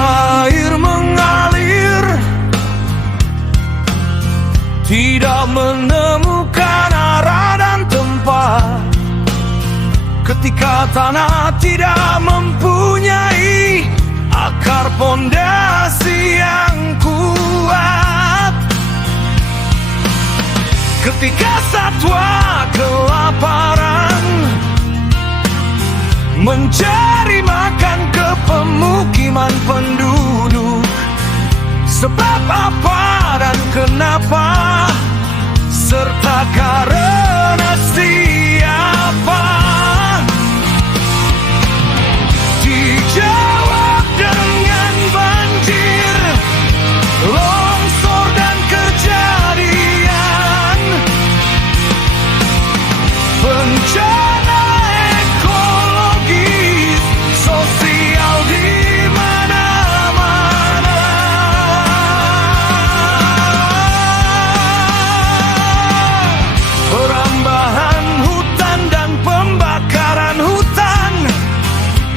Air mengalir, tidak menemukan arah dan tempat. Ketika tanah tidak mempunyai akar pondasi yang kuat. Ketika satwa kelaparan mencari makan ke pemukiman penduduk. Sebab apa dan kenapa, serta karena siapa, dijawab dengan banjir, longsor dan kejadian bencana ekologis sosial di mana-mana. Perambahan hutan dan pembakaran hutan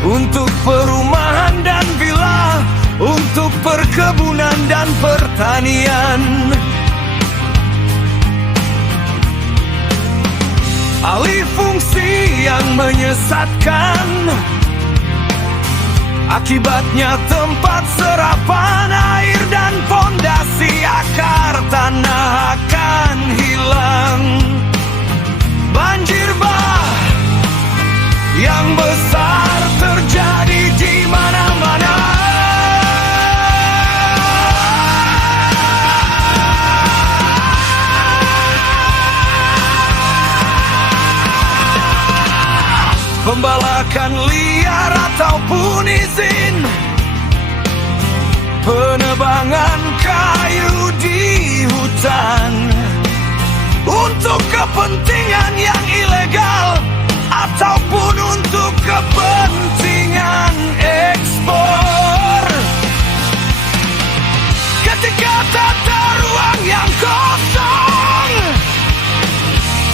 untuk perumahan dan villa, untuk perkebunan dan pertanian. Alih fungsi yang menyesatkan, akibatnya tempat serapan air dan pondasi akar tanah akan hilang. Banjir bah yang besar terjadi di mana-mana. Pembalakan liar ataupun izin, penebangan kayu di hutan untuk kepentingan yang ilegal ataupun untuk kepentingan ekspor. Ketika tata ruang yang kosong,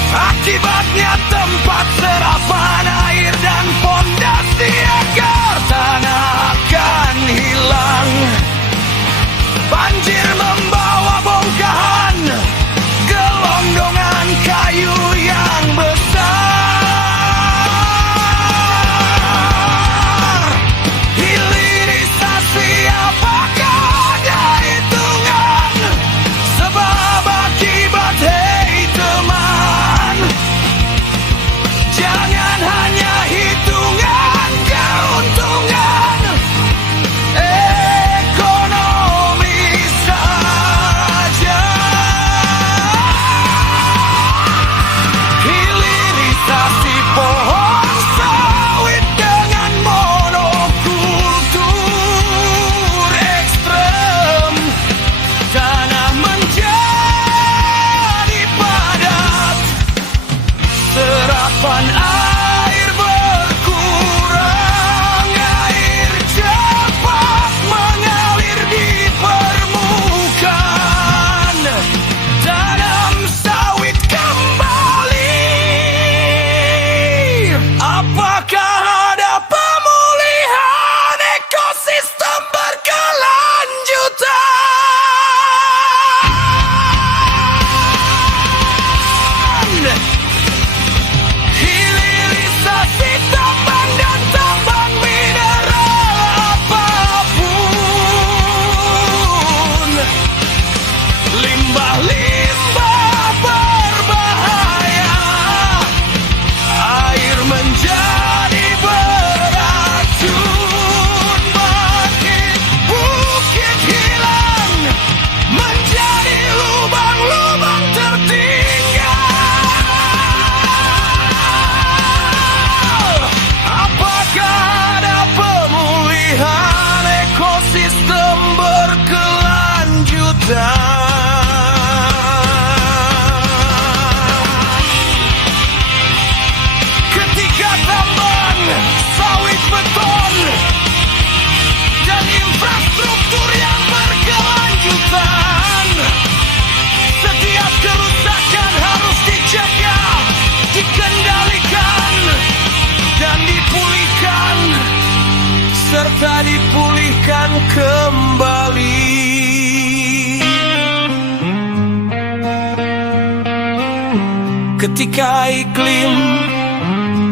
akibatnya tempat serapan air dan pondasi akar tanah akan hilang. Banjir membawa bongkahan, gelondongan kayu yang besar. Hilirisasi apakah ada hitungan? Sebab akibat, hei teman, jangan hanya hitungan keuntungan ekonomi saja. Hilirisasi pohon sawit dengan monokultur ekstrem, tanah menjadi padat, serapan air berkurang, air cepat mengalir di permukaan, tanam sawit kembali. Apakah ada pemulihan ekosistem berkelanjutan? Hilirisasi tambang dan tambang mineral apapun, limbah-limbah berbahaya, air menjadi beracun, bukit hilang menjadi lubang-lubang tertinggal. Apakah ada pemulihan ekosistem berkelanjutan? Ketika tambang, sawit beton, dan infrastruktur yang berkelanjutan, setiap kerusakan harus dicegah, dikendalikan, dan dipulihkan, serta dipulihkan kembali. Ketika iklim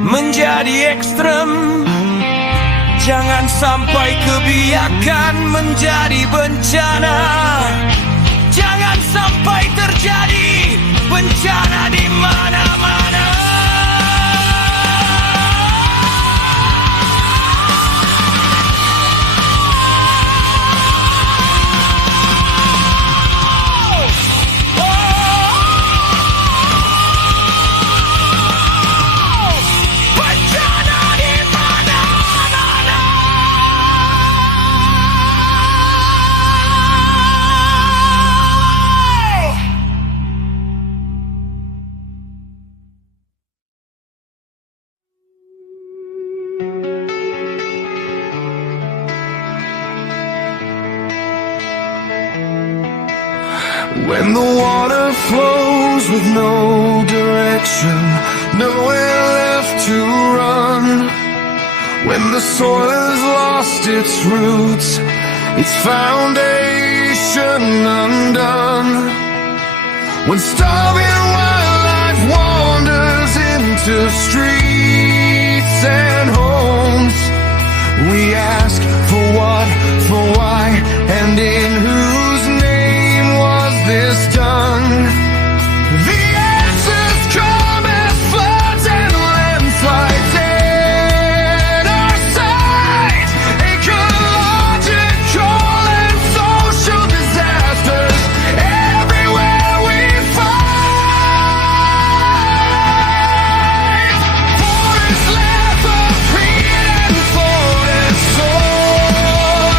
menjadi ekstrem, jangan sampai kebiakan menjadi bencana. Jangan sampai terjadi bencana di mana-mana. When the water flows with no direction, nowhere left to run. When the soil has lost its roots, its foundation undone. When starving wildlife wanders into streets and homes, we ask for what, for why, and in whose name was this done? The answers come as floods and landslides in our sight. Ecological and social disasters everywhere we find. Forest land for greed and forest soil.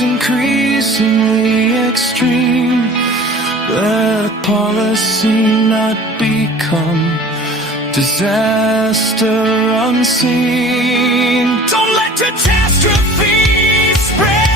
grows increasingly extreme. Let policy not become disaster unseen. Don't let catastrophe spread.